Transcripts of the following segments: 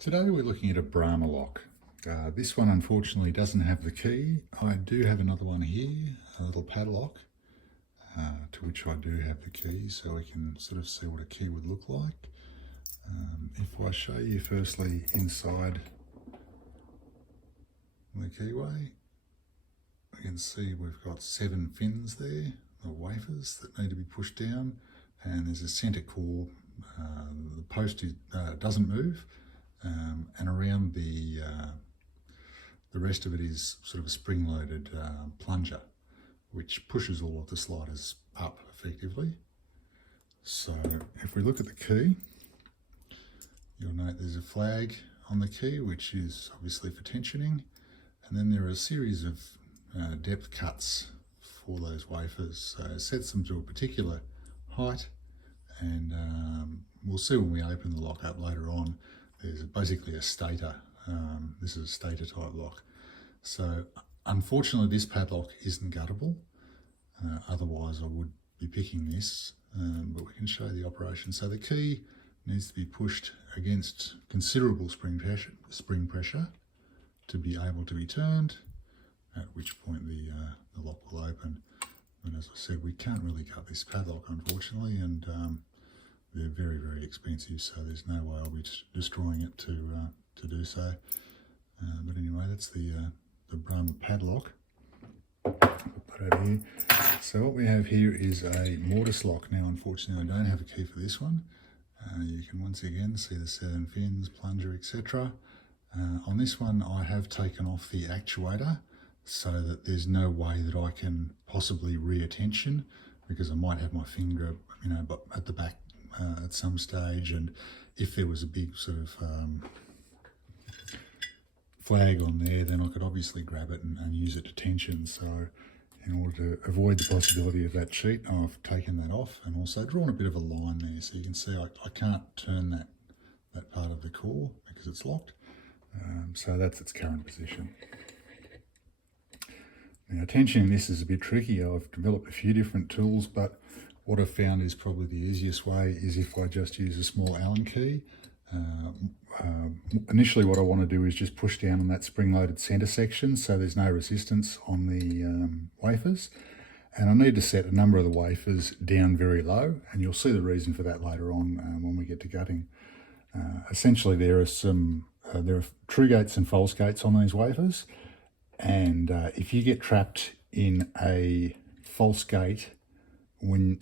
Today we're looking at a Bramah lock. This one unfortunately doesn't have the key. I do have another one here, a little padlock, to which I do have the key, so we can sort of see what a key would look like. If I show you firstly inside the keyway, we can see we've got 7 fins there, the wafers that need to be pushed down, and there's a centre core. The post doesn't move, and around the rest of it is sort of a spring-loaded plunger, which pushes all of the sliders up effectively. So if we look at the key, you'll note there's a flag on the key, which is obviously for tensioning, and then there are a series of depth cuts for those wafers. So it sets them to a particular height, and we'll see when we open the lock up later on, there's basically a stator. This is a stator type lock. So unfortunately this padlock isn't guttable, otherwise I would be picking this, but we can show the operation. So the key needs to be pushed against considerable spring pressure to be able to be turned, at which point the lock will open. And as I said, we can't really cut this padlock unfortunately, and they're very, very expensive, so there's no way I'll be destroying it to do so. But anyway, that's the Bramah padlock. I'll put it over here. So what we have here is a mortise lock. Now, unfortunately, I don't have a key for this one. You can once again see the 7 fins, plunger, etc. On this one, I have taken off the actuator so that there's no way that I can possibly reattention, because I might have my finger, at the back at some stage, and if there was a big sort of flag on there, then I could obviously grab it and use it to tension. So in order to avoid the possibility of that cheat, I've taken that off and also drawn a bit of a line there, so you can see I can't turn that part of the core because it's locked. So that's its current position. Now, tensioning this is a bit tricky. I've developed a few different tools, but what I've found is probably the easiest way is if I just use a small Allen key. Initially what I want to do is just push down on that spring-loaded centre section so there's no resistance on the wafers. And I need to set a number of the wafers down very low, and you'll see the reason for that later on when we get to gutting. Essentially there are true gates and false gates on these wafers, and if you get trapped in a false gate when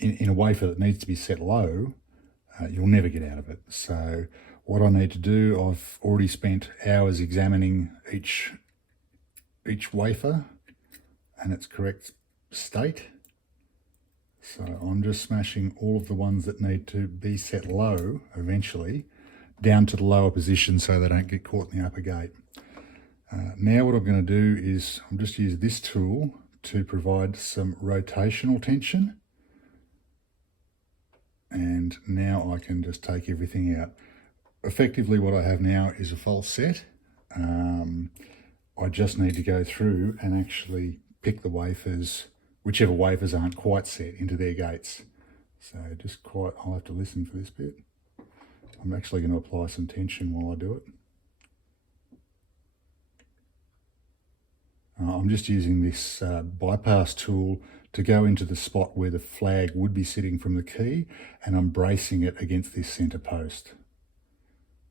in a wafer that needs to be set low, you'll never get out of it. So what I need to do, I've already spent hours examining each wafer and its correct state. So I'm just smashing all of the ones that need to be set low eventually down to the lower position so they don't get caught in the upper gate. Now what I'm going to do is I'm just use this tool to provide some rotational tension, and now I can just take everything out. Effectively what I have now is a false set. I just need to go through and actually pick the wafers, whichever wafers aren't quite set, into their gates. So I'll have to listen for this bit. I'm actually going to apply some tension while I do it. I'm just using this bypass tool to go into the spot where the flag would be sitting from the key, and I'm bracing it against this centre post.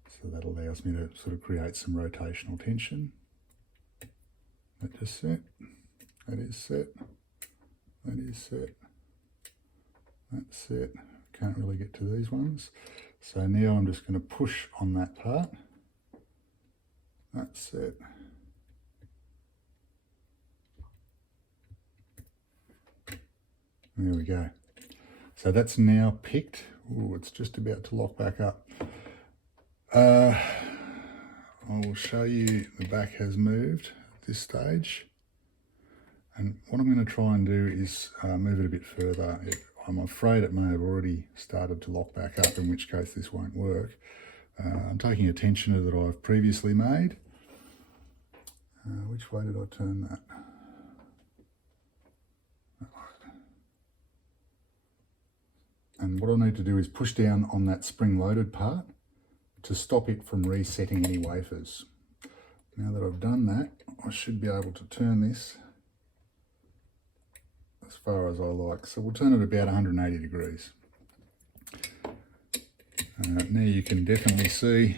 So that allows me to sort of create some rotational tension. That just set, that is set, that is set, that's set. Can't really get to these ones. So now I'm just going to push on that part. That's set. There we go. So that's now picked. Ooh, it's just about to lock back up. I will show you the back has moved at this stage. And what I'm going to try and do is move it a bit further. I'm afraid it may have already started to lock back up, in which case this won't work. I'm taking a tensioner that I've previously made. Which way did I turn that? And what I need to do is push down on that spring-loaded part to stop it from resetting any wafers. Now that I've done that, I should be able to turn this as far as I like. So we'll turn it about 180 degrees. Now you can definitely see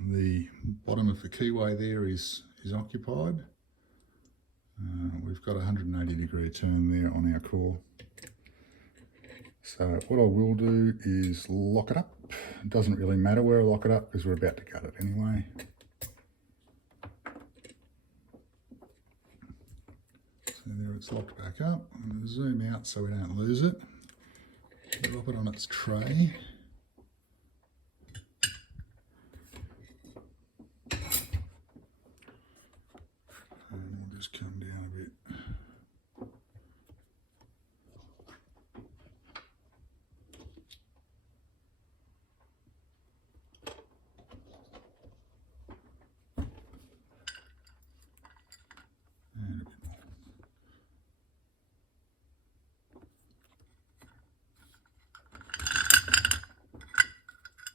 the bottom of the keyway there is occupied. We've got a 180 degree turn there on our core. So what I will do is lock it up. It doesn't really matter where I lock it up because we're about to cut it anyway. So there it's locked back up. I'm going to zoom out so we don't lose it. Drop it on its tray. And we'll just come down a bit. And a bit more.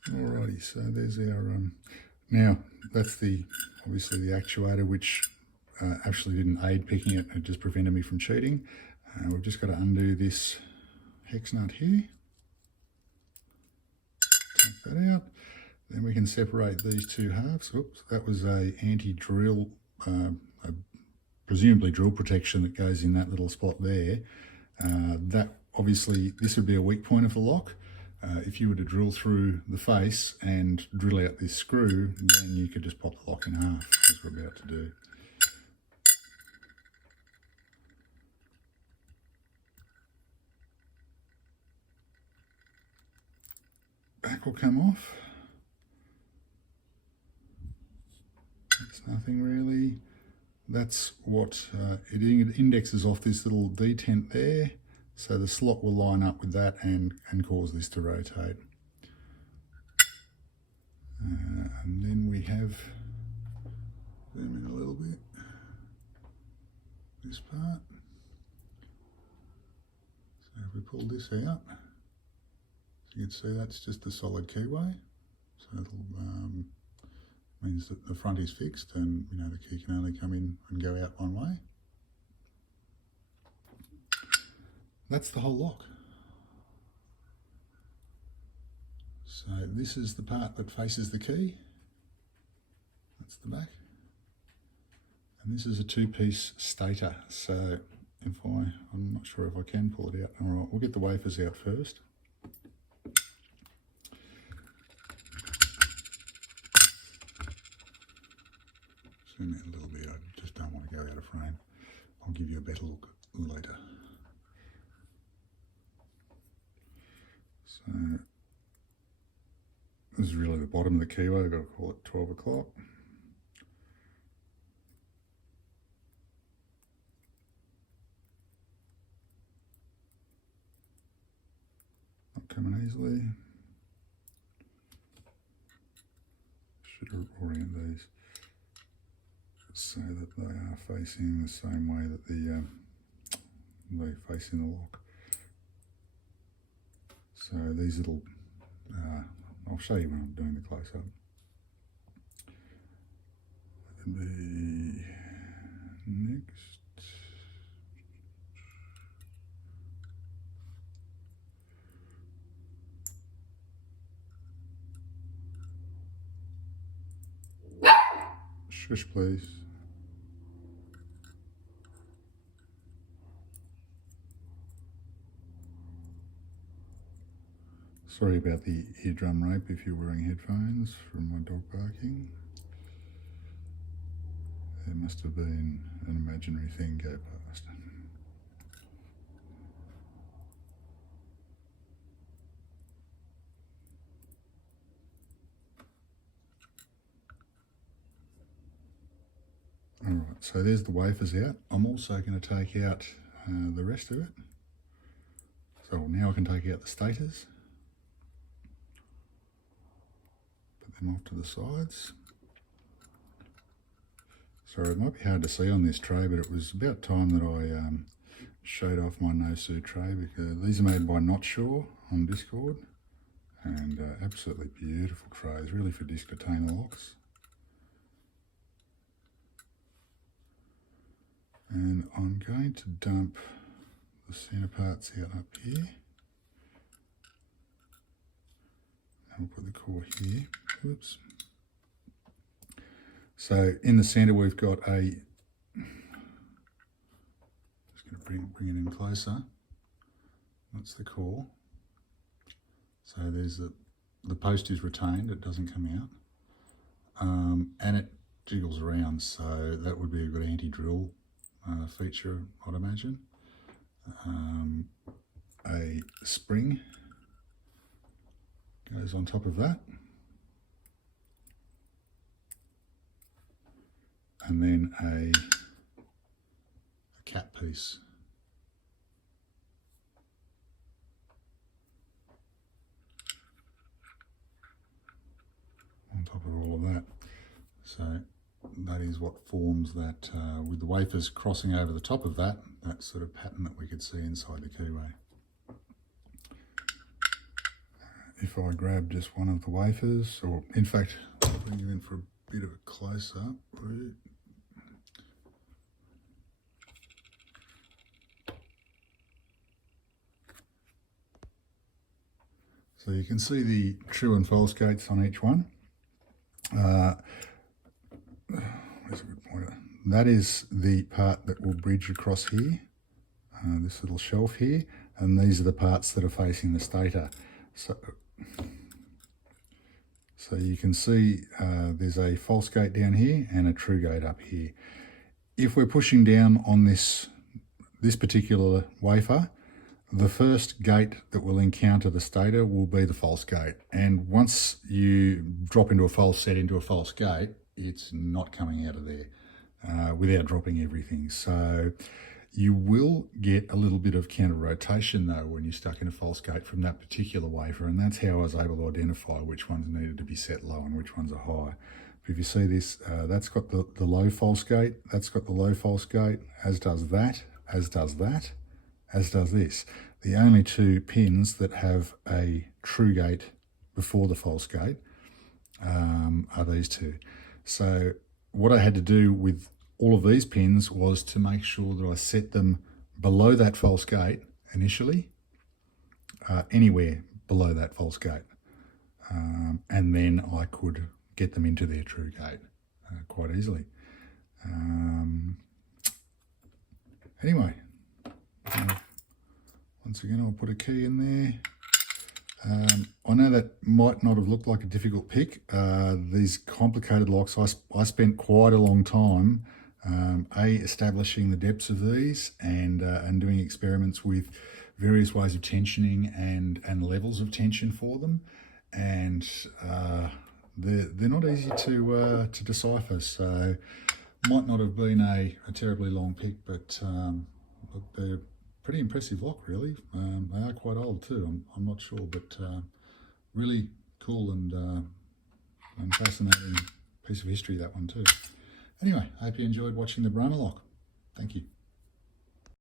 Alrighty, so there's our now that's obviously the actuator, which actually didn't aid picking it, it just prevented me from cheating. We've just got to undo this hex nut here, take that out, then we can separate these two halves. Oops, that was a anti-drill, presumably drill protection that goes in that little spot there. That obviously, this would be a weak point of the lock. If you were to drill through the face and drill out this screw, then you could just pop the lock in half, as we're about to do. Back will come off. It's nothing really. That's what it indexes off this little detent there, so the slot will line up with that and cause this to rotate. And then we have, zoom in a little bit, this part. So if we pull this out, you can see that's just a solid keyway, so it'll means that the front is fixed, and you know the key can only come in and go out one way. That's the whole lock. So this is the part that faces the key. That's the back, and this is a two-piece stator. So if I'm not sure if I can pull it out. All right, we'll get the wafers out first. Zoom in a little bit, I just don't want to go out of frame. I'll give you a better look later. So this is really the bottom of the keyway. I've got to call it 12 o'clock. Not coming easily. Should orient these so that they are facing the same way that they're facing the lock. So these little, I'll show you when I'm doing the close-up. The next, shush please. Sorry about the eardrum rape if you're wearing headphones from my dog barking. There must have been an imaginary thing go past. Alright, so there's the wafers out. I'm also going to take out the rest of it. So now I can take out the stators. Them off to the sides. Sorry, it might be hard to see on this tray, but it was about time that I showed off my no-suit tray, because these are made by Not Sure on Discord, And absolutely beautiful trays, really for disc retainer locks. And I'm going to dump the centre parts out up here. And we'll put the core here. Oops. So in the centre we've got a, just going to bring it in closer. That's the core. So there's the post is retained, it doesn't come out. And it jiggles around, so that would be a good anti-drill feature, I'd imagine. A spring goes on top of that. And then a cap piece. On top of all of that. So that is what forms that, with the wafers crossing over the top of that sort of pattern that we could see inside the keyway. If I grab just one of the wafers, or in fact, I'll bring you in for a bit of a close-up. So you can see the true and false gates on each one. Where's a good pointer? That is the part that will bridge across here, this little shelf here, and these are the parts that are facing the stator. So you can see there's a false gate down here and a true gate up here. If we're pushing down on this particular wafer, the first gate that will encounter the stator will be the false gate. And once you drop into a false, set into a false gate, it's not coming out of there without dropping everything. So you will get a little bit of counter rotation though when you're stuck in a false gate from that particular wafer, and that's how I was able to identify which ones needed to be set low and which ones are high. But if you see this, that's got the low false gate, that's got the low false gate, as does that, as does that, as does this. The only two pins that have a true gate before the false gate are these two. So what I had to do with all of these pins was to make sure that I set them below that false gate initially, anywhere below that false gate. And then I could get them into their true gate quite easily. Anyway, once again, I'll put a key in there. I know that might not have looked like a difficult pick. These complicated locks, I spent quite a long time establishing the depths of these and doing experiments with various ways of tensioning and levels of tension for them. And they're not easy to decipher. So might not have been a terribly long pick, but they're pretty impressive lock, really. They are quite old too, I'm not sure, but really cool and fascinating piece of history, that one too. Anyway, I hope you enjoyed watching the Bramah lock. Thank you.